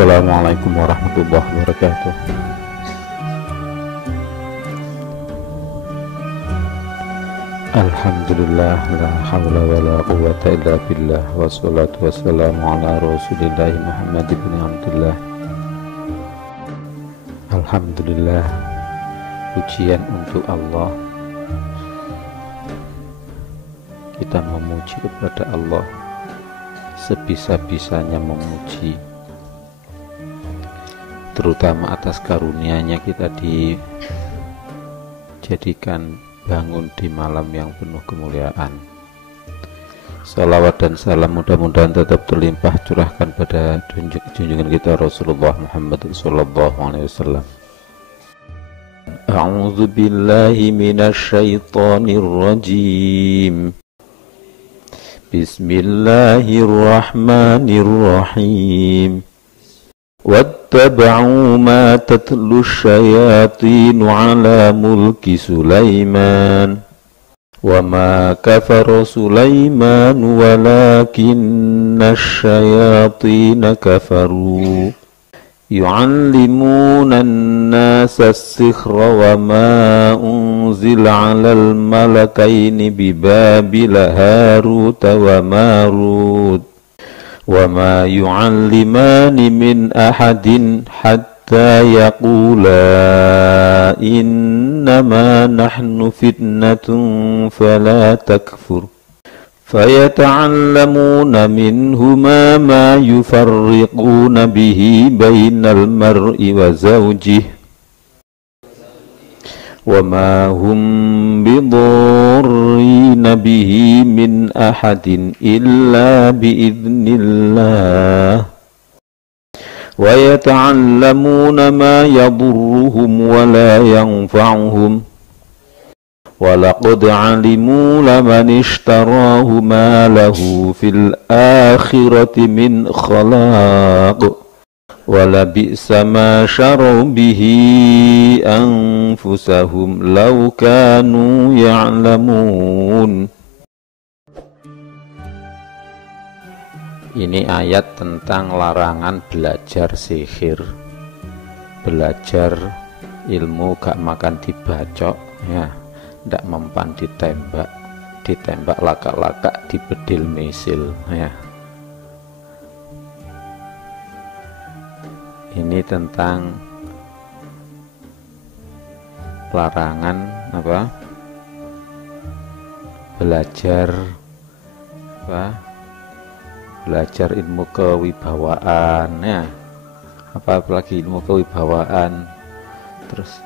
Assalamualaikum warahmatullahi wabarakatuh. Alhamdulillah, la hawla wa la quwwata illa billah, wassalatu wassalamu ala rasulillahi Muhammad ibn Abdullah. Alhamdulillah, pujian untuk Allah. Kita memuji kepada Allah sebisa-bisanya memuji, terutama atas karunia-Nya kita dijadikan bangun di malam yang penuh kemuliaan. Salawat dan salam mudah-mudahan tetap terlimpah curahkan pada junjungan kita Rasulullah Muhammad sallallahu alaihi wasallam. A'udzu billahi minasy syaithanir rajim. Bismillahirrahmanirrahim. واتبعوا ما تتلو الشياطين على ملك سليمان وما كفر سليمان ولكن الشياطين كفروا يعلمون الناس السحر وما أنزل على الملكين ببابل هاروت وماروت وما يعلمان من أحد حتى يقولا إنما نحن فتنة فلا تكفر فيتعلمون منهما ما يفرقون به بين المرء وزوجه وما هم بضارين به من أحد إلا بإذن الله ويتعلمون ما يضرهم ولا ينفعهم ولقد علموا لمن اشتراه ما له في الآخرة من خلاق ولبئس ما شروا به أنفسهم لو كانوا يعلمون. Ini ayat tentang larangan belajar sihir, belajar ilmu gak makan dibacok, ya, ndak mempan ditembak lakak-lakak dibedil misil, ya. Ini tentang larangan apa? Belajar ilmu kewibawaan, ya. Apalagi ilmu kewibawaan, terus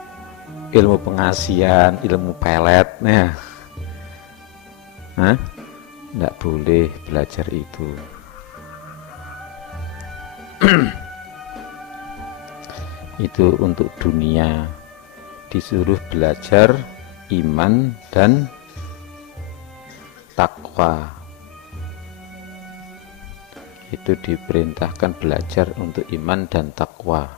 ilmu pengasian, ilmu pelet, ya. Nggak boleh belajar itu. Itu untuk dunia, disuruh belajar iman dan takwa. Itu diperintahkan belajar untuk iman dan takwa.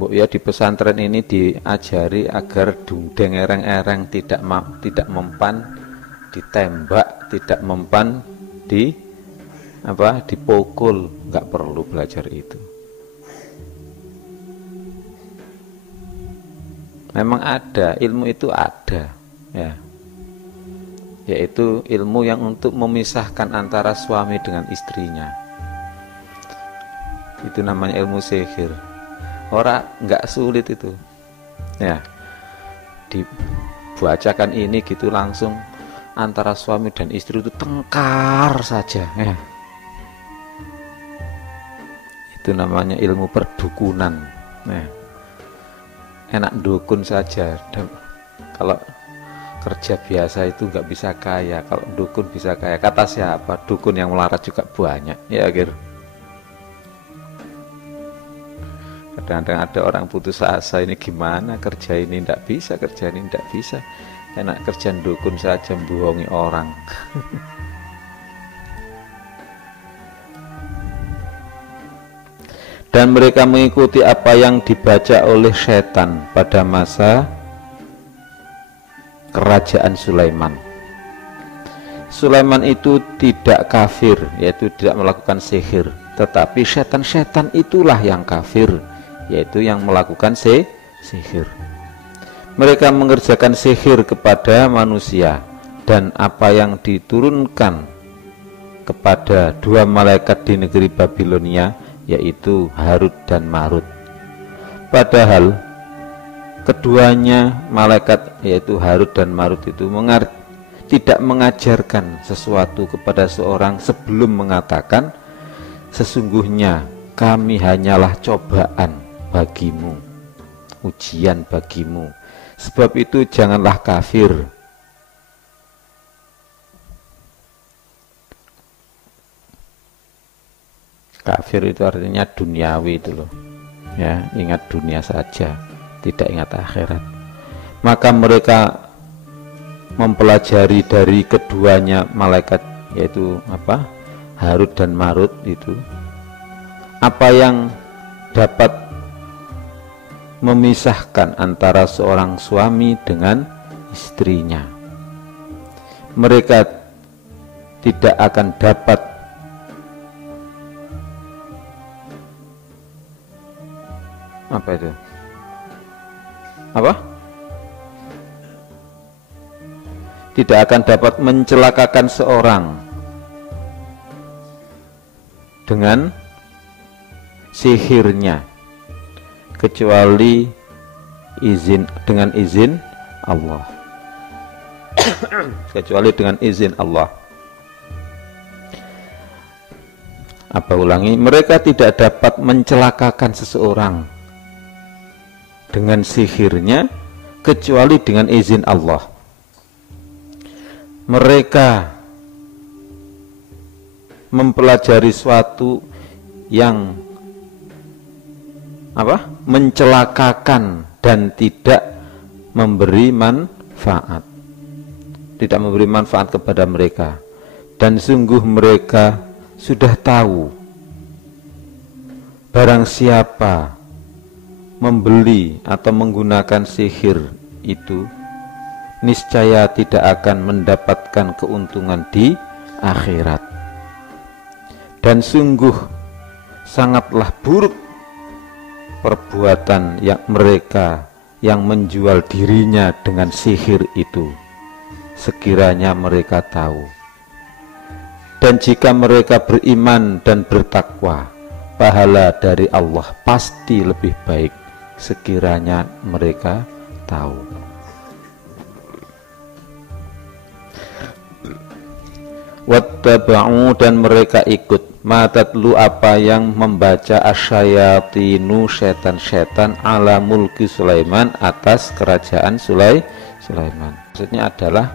Mbok ya, di pesantren ini diajari agar dungdeng ereng-ereng, tidak mempan ditembak, tidak mempan dipukul, nggak perlu belajar itu. Memang ada, ilmu itu ada, ya, yaitu ilmu yang untuk memisahkan antara suami dengan istrinya. Itu namanya ilmu sihir. Orang nggak sulit itu, ya, dibacakan ini gitu langsung antara suami dan istri itu tengkar saja, ya. Itu namanya ilmu perdukunan, ya. Enak dukun saja. Dan kalau kerja biasa itu nggak bisa kaya, kalau dukun bisa kaya. Kata siapa? Dukun yang melarat juga banyak, ya akhir. Kadang-kadang ada orang putus asa, ini gimana kerja ini, nggak bisa, kerja ini nggak bisa. Enak kerja dukun saja, membohongi orang. Dan mereka mengikuti apa yang dibaca oleh setan pada masa kerajaan Sulaiman. Sulaiman itu tidak kafir, yaitu tidak melakukan sihir, tetapi setan-setan itulah yang kafir, yaitu yang melakukan sihir. Mereka mengerjakan sihir kepada manusia, dan apa yang diturunkan kepada dua malaikat di negeri Babilonia, yaitu Harut dan Marut. Padahal keduanya malaikat, yaitu Harut dan Marut itu tidak mengajarkan sesuatu kepada seorang sebelum mengatakan, sesungguhnya kami hanyalah cobaan bagimu, ujian bagimu, sebab itu janganlah kafir. Kafir itu artinya duniawi itu loh ya, ingat dunia saja, tidak ingat akhirat. Maka mereka mempelajari dari keduanya malaikat, yaitu Harut dan Marut itu, apa yang dapat memisahkan antara seorang suami dengan istrinya. Mereka tidak akan dapat tidak akan dapat mencelakakan seorang dengan sihirnya kecuali dengan izin Allah. Kecuali dengan izin Allah. Ulangi, mereka tidak dapat mencelakakan seseorang dengan sihirnya kecuali dengan izin Allah. Mereka mempelajari suatu yang mencelakakan dan tidak memberi manfaat, tidak memberi manfaat kepada mereka, dan sungguh mereka sudah tahu barang siapa membeli atau menggunakan sihir itu niscaya tidak akan mendapatkan keuntungan di akhirat, dan sungguh sangatlah buruk perbuatan yang mereka yang menjual dirinya dengan sihir itu, sekiranya mereka tahu. Dan jika mereka beriman dan bertakwa, pahala dari Allah pasti lebih baik, sekiranya mereka tahu. Wattaba'u, dan mereka ikut, matatlu, apa yang membaca asyayatinu, setan-setan, ala mulki Sulaiman, atas kerajaan Sulaiman. Maksudnya adalah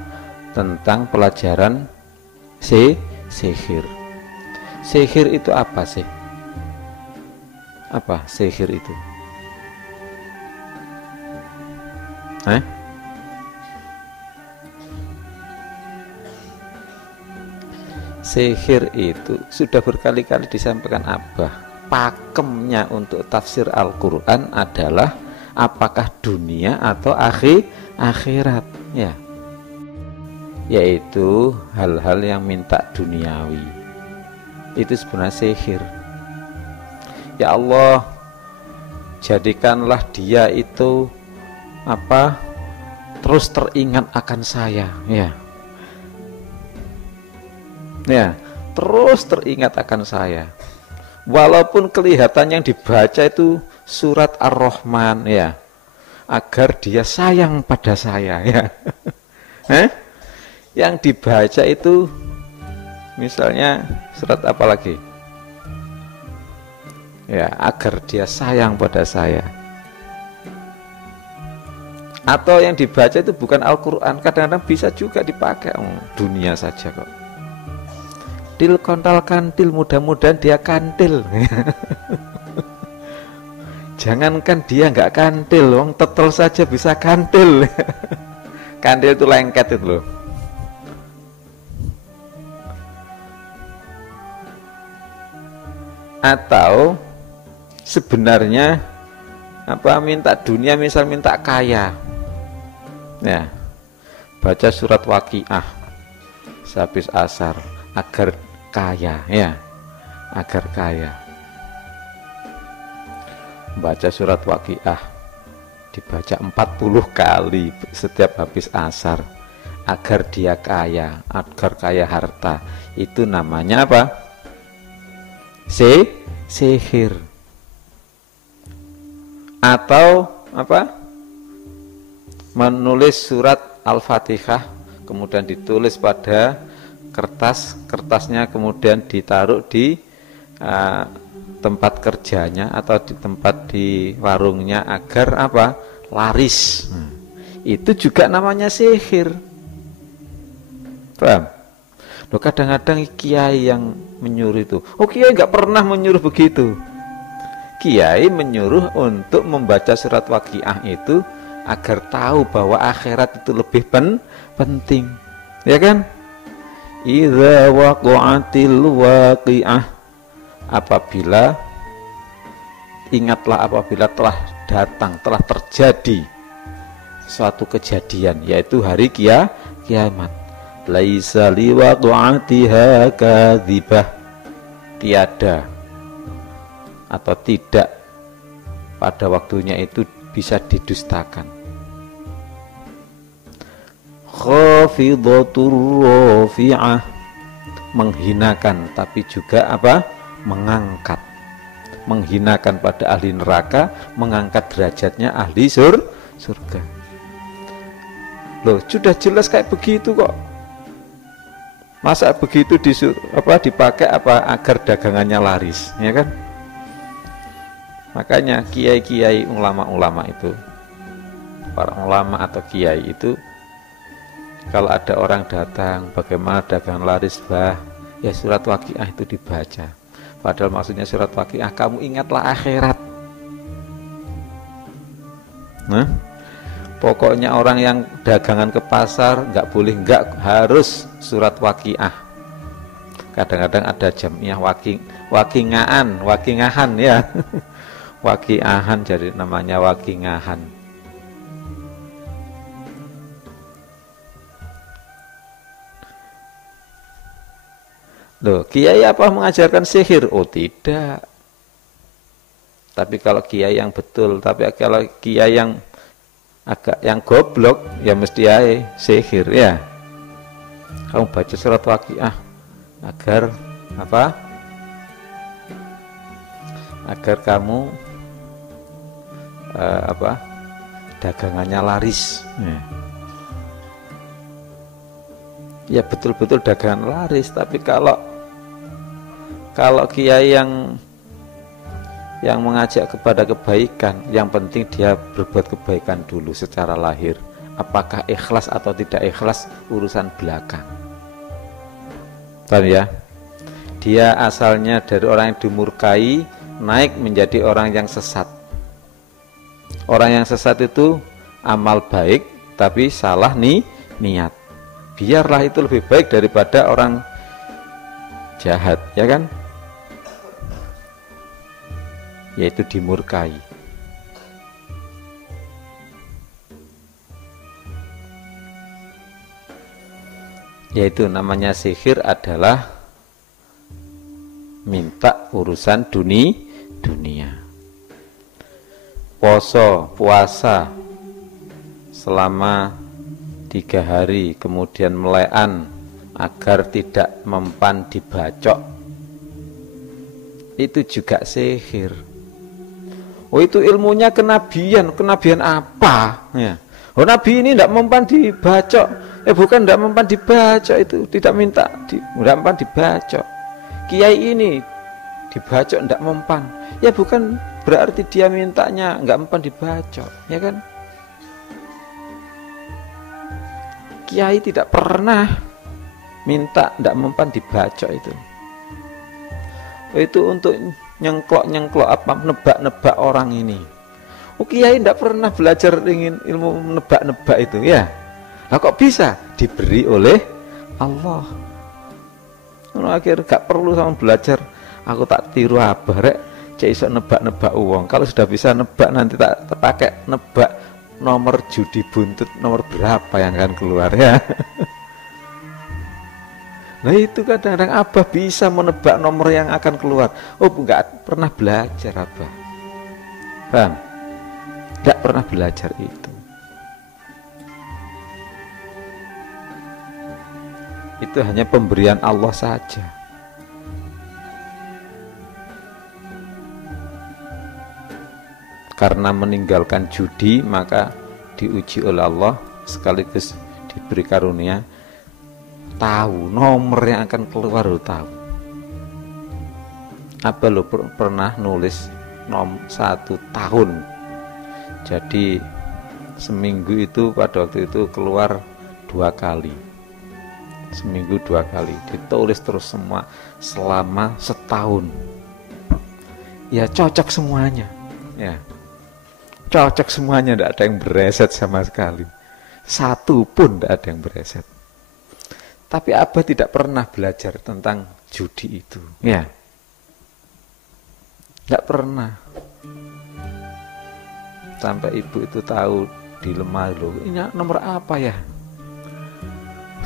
tentang pelajaran sihir. Sihir itu apa sih? Apa sihir itu? Sihir itu sudah berkali-kali disampaikan Abah. Pakemnya untuk tafsir Al-Quran adalah apakah dunia atau akhirat, ya, yaitu hal-hal yang minta duniawi. Itu sebenarnya sihir. Ya Allah, jadikanlah dia itu terus teringat akan saya, ya, terus teringat akan saya, walaupun kelihatan yang dibaca itu surat Ar-Rahman, ya, agar dia sayang pada saya, ya. Yang dibaca itu misalnya surat apa lagi, ya, agar dia sayang pada saya. Atau yang dibaca itu bukan Al-Quran, kadang-kadang bisa juga dipakai dunia saja kok. Til kontal kantil, mudah-mudahan dia kantil. Jangankan dia nggak kantil, wong tetel saja bisa kantil. Kantil itu lengket itu loh. Atau sebenarnya minta dunia, misal minta kaya, ya, baca surat Waqiah, sehabis asar agar kaya, ya, agar kaya. Baca surat Waqiah dibaca 40 kali setiap habis asar agar dia kaya, agar kaya harta. Itu namanya apa? Sihir. Atau apa? Menulis surat Al-Fatihah kemudian ditulis pada kertasnya kemudian ditaruh di tempat kerjanya atau di tempat di warungnya agar apa? Laris. Itu juga namanya sihir. Paham? Loh, kadang-kadang kiai yang menyuruh itu. Oh, kiai nggak pernah menyuruh begitu. Kiai menyuruh untuk membaca surat Waqiah itu agar tahu bahwa akhirat itu lebih penting. Ya kan? Idza waqa'atil waqi'ah. Ingatlah apabila telah datang, telah terjadi suatu kejadian, yaitu hari kiamat. Laisa liwaqa'atiha kadzibah. Tiada atau tidak pada waktunya itu bisa didustakan. Khafidatur rafi'ah, menghinakan tapi juga apa? Mengangkat. Menghinakan pada ahli neraka, mengangkat derajatnya ahli surga. Loh, sudah jelas kayak begitu kok. Masa begitu dipakai apa? Agar dagangannya laris, ya kan? Makanya kiai-kiai, ulama-ulama itu, para ulama atau kiai itu, kalau ada orang datang, bagaimana dagangan laris, bah? Ya surat Waqiah itu dibaca. Padahal maksudnya surat Waqiah, kamu ingatlah akhirat. Nah, pokoknya orang yang dagangan ke pasar nggak harus surat Waqiah. Kadang-kadang ada jamiah wakingahan ya. Waqiahan jadi namanya wakingahan. Loh, kiai apa mengajarkan sihir? Oh tidak. Tapi kalau kiai yang betul, tapi kalau kiai yang goblok, ya mesti sihir ya. Kamu baca surat Waqiah agar apa? Agar kamu dagangannya laris. Ya betul-betul dagangan laris. Tapi kalau kiai yang mengajak kepada kebaikan, yang penting dia berbuat kebaikan dulu secara lahir. Apakah ikhlas atau tidak ikhlas urusan belakang. Paham ya? Dia asalnya dari orang yang dimurkai naik menjadi orang yang sesat. Orang yang sesat itu amal baik tapi salah niat. Biarlah itu lebih baik daripada orang jahat, ya kan? Yaitu dimurkai. Yaitu namanya sihir adalah minta urusan dunia. Puasa selama 3 hari, kemudian melean agar tidak mempan dibacok. Itu juga sihir. Oh, itu ilmunya kenabian apa? Ya. Oh, nabi ini tidak mempan dibacok. Bukan tidak mempan dibacok, itu tidak minta tidak mempan dibacok. Kiai ini dibacok tidak mempan. Ya bukan berarti dia mintanya nggak mempan dibacok, ya kan? Kiai tidak pernah minta tidak mempan dibacok itu. Itu untuk nyengklok apa, nebak-nebak orang ini. Oh, kiai tidak pernah belajar ingin ilmu nebak-nebak itu ya. Nah, kok bisa? Diberi oleh Allah. Akhir gak perlu sama belajar. Aku tak tiru abah rek, cek iso nebak-nebak uang. Kalau sudah bisa nebak, nanti tak pakai nebak nomor judi buntut nomor berapa yang akan keluar ya. Nah itu kadang-kadang Abah bisa menebak nomor yang akan keluar. Oh enggak pernah belajar Abah. Paham? Enggak pernah belajar itu. Itu hanya pemberian Allah saja. Karena meninggalkan judi maka diuji oleh Allah, sekaligus diberi karunia tahu nomor yang akan keluar, lo tahu. Apa lo pernah nulis 1 tahun, jadi seminggu itu pada waktu itu keluar 2 kali, seminggu 2 kali ditulis terus semua selama setahun. Ya cocok semuanya, ya cocok semuanya, tidak ada yang bereset sama sekali, satu pun tidak ada yang bereset. Tapi Abah tidak pernah belajar tentang judi itu, ya, tidak pernah. Sampai ibu itu tahu di lemari, loh, ini nomor apa ya?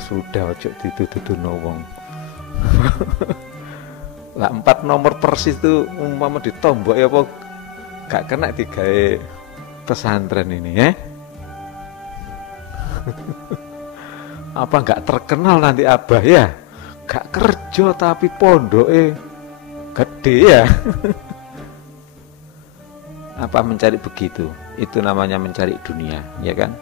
Sudah ojo dituduh wong. Lah 4 nomor persis itu umpama ditombok ya apa gak kena digawe pesantren ini ya. Apa nggak terkenal nanti Abah ya? Gak kerja tapi pondoke gede ya. Apa mencari begitu? Itu namanya mencari dunia, ya kan?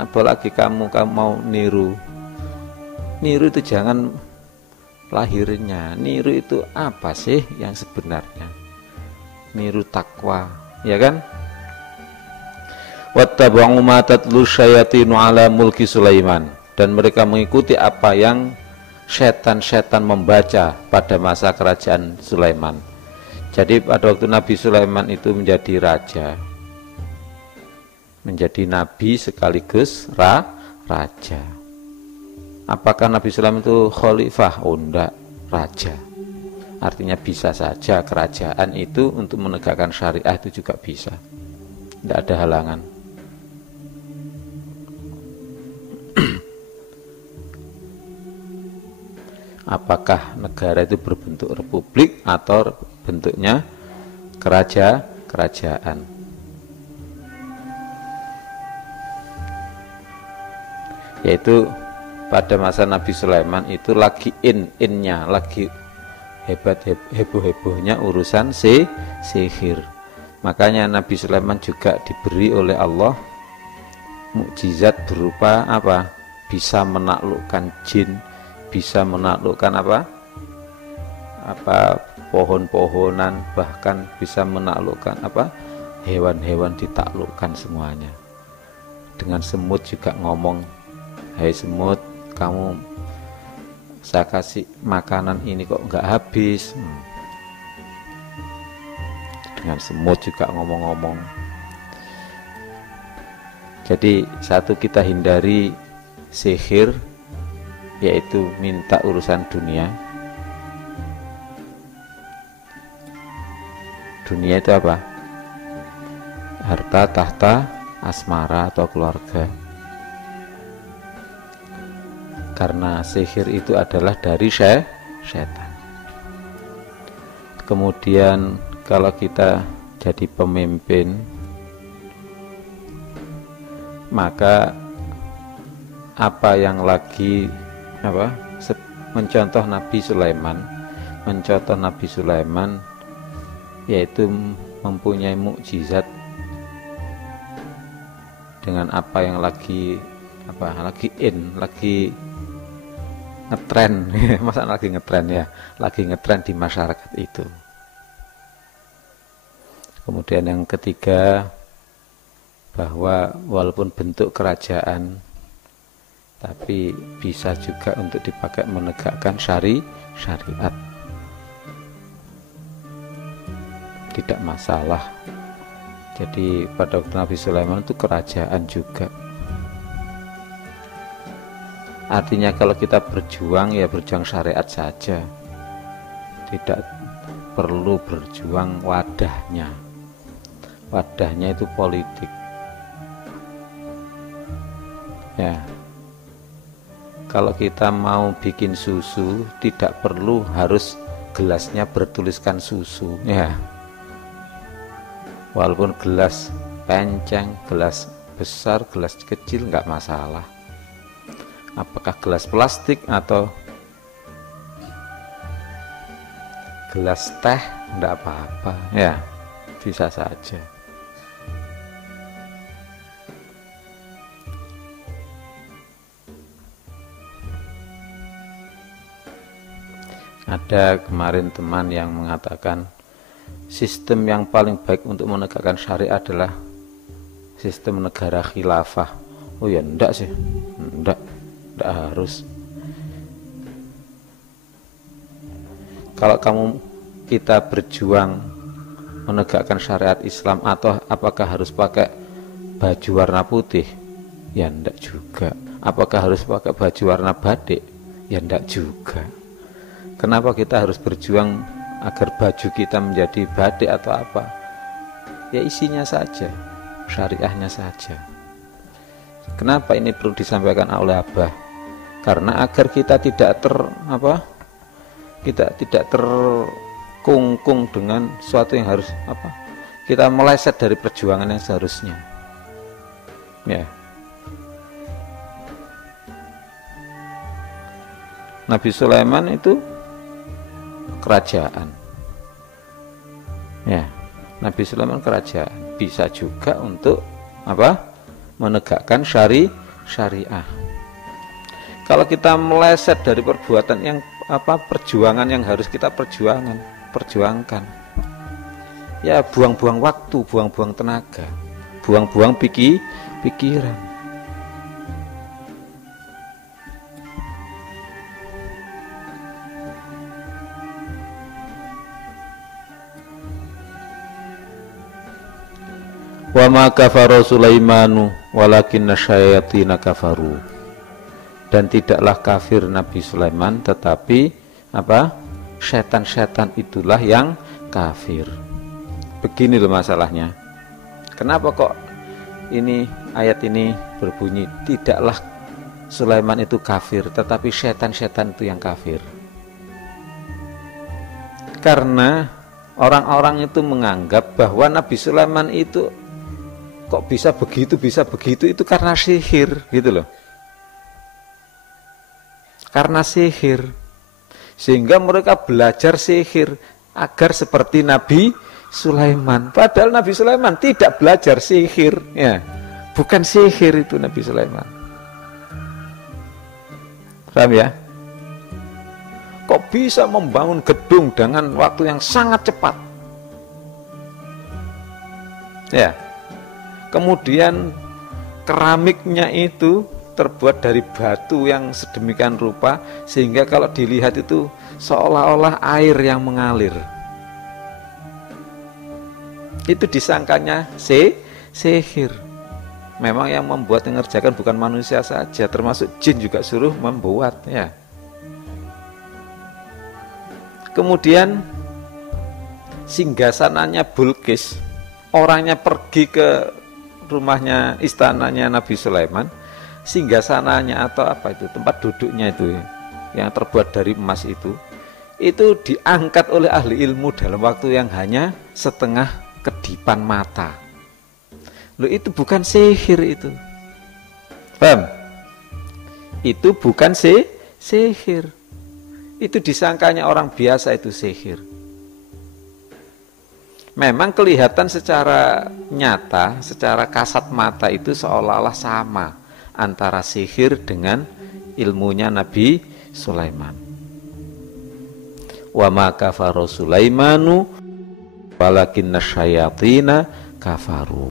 Apalagi kamu mau niru itu jangan lahirnya. Niru itu apa sih yang sebenarnya? Niru takwa, ya kan? Wattaba'u ma tatlu syayatinu ala mulki Sulaiman, dan mereka mengikuti apa yang setan-setan membaca pada masa kerajaan Sulaiman. Jadi pada waktu Nabi Sulaiman itu menjadi raja, menjadi nabi sekaligus raja. Apakah Nabi Sulaiman itu khalifah? Oh enggak, raja. Artinya bisa saja kerajaan itu untuk menegakkan syariah itu juga bisa, tidak ada halangan. Apakah negara itu berbentuk republik atau bentuknya kerajaan? Yaitu pada masa Nabi Sulaiman itu lagi innya, lagi heboh-hebohnya urusan sihir. Makanya Nabi Sulaiman juga diberi oleh Allah mukjizat berupa apa? Bisa menaklukkan jin, bisa menaklukkan apa pohon-pohonan, bahkan bisa menaklukkan hewan-hewan ditaklukkan semuanya. Dengan semut juga ngomong, hai semut, kamu saya kasih makanan ini kok nggak habis. Dengan semut juga ngomong-ngomong. Jadi satu, kita hindari sihir, yaitu minta urusan dunia. Dunia itu apa? Harta, tahta, asmara atau keluarga. Karena sihir itu adalah dari setan. Kemudian kalau kita jadi pemimpin, maka apa yang lagi mencontoh Nabi Sulaiman, yaitu mempunyai mukjizat dengan apa yang lagi ngetren. Masa lagi ngetren ya, lagi ngetren di masyarakat itu. Kemudian yang ketiga, bahwa walaupun bentuk kerajaan, tapi bisa juga untuk dipakai menegakkan syariat, tidak masalah. Jadi pada waktu Nabi Sulaiman itu kerajaan juga. Artinya kalau kita berjuang, ya berjuang syariat saja, tidak perlu berjuang wadahnya. Wadahnya itu politik, ya. Kalau kita mau bikin susu tidak perlu harus gelasnya bertuliskan susu ya. Walaupun gelas penceng, gelas besar, gelas kecil nggak masalah. Apakah gelas plastik atau gelas teh enggak apa-apa ya, bisa saja. Ada kemarin teman yang mengatakan sistem yang paling baik untuk menegakkan syariat adalah sistem negara khilafah. Oh ya enggak sih, enggak harus. Kalau kita berjuang menegakkan syariat Islam, atau apakah harus pakai baju warna putih? Ya enggak juga. Apakah harus pakai baju warna batik? Ya enggak juga. Kenapa kita harus berjuang agar baju kita menjadi batik atau apa? Ya isinya saja, syariahnya saja. Kenapa ini perlu disampaikan oleh Abah? Karena agar kita tidak kita tidak terkungkung dengan sesuatu yang harus kita meleset dari perjuangan yang seharusnya. Ya. Nabi Sulaiman itu kerajaan. Ya, Nabi Sulaiman kerajaan, bisa juga untuk menegakkan syariah. Kalau kita meleset dari perbuatan yang perjuangan yang harus kita perjuangkan, ya buang-buang waktu, buang-buang tenaga, buang-buang pikiran. Wa ma kafara Sulaimanu walakinna syayatina kafaru. Dan tidaklah kafir Nabi Sulaiman, tetapi setan-setan itulah yang kafir. Begini loh masalahnya. Kenapa kok ini ayat ini berbunyi tidaklah Sulaiman itu kafir, tetapi setan-setan itu yang kafir? Karena orang-orang itu menganggap bahwa Nabi Sulaiman itu kok bisa begitu itu karena sihir gitu loh. Karena sihir, sehingga mereka belajar sihir agar seperti Nabi Sulaiman. Padahal Nabi Sulaiman tidak belajar sihir ya. Bukan sihir itu Nabi Sulaiman. Paham ya? Kok bisa membangun gedung dengan waktu yang sangat cepat ya. Kemudian keramiknya itu terbuat dari batu yang sedemikian rupa sehingga kalau dilihat itu seolah-olah air yang mengalir. Itu disangkanya sihir. Memang yang membuat, yang mengerjakan bukan manusia saja, termasuk jin juga suruh membuat ya. Kemudian singgasananya Bilqis, orangnya pergi ke rumahnya, istananya Nabi Sulaiman, singgasananya atau tempat duduknya itu yang terbuat dari emas itu diangkat oleh ahli ilmu dalam waktu yang hanya setengah kedipan mata. Loh, itu bukan sihir itu. Paham? Itu bukan sihir. Itu disangkanya orang biasa itu sihir. Memang kelihatan secara nyata, secara kasat mata itu seolah-olah sama antara sihir dengan ilmunya Nabi Sulaiman. Wa ma kafara Sulaimanu walakinna syayatina kafaru.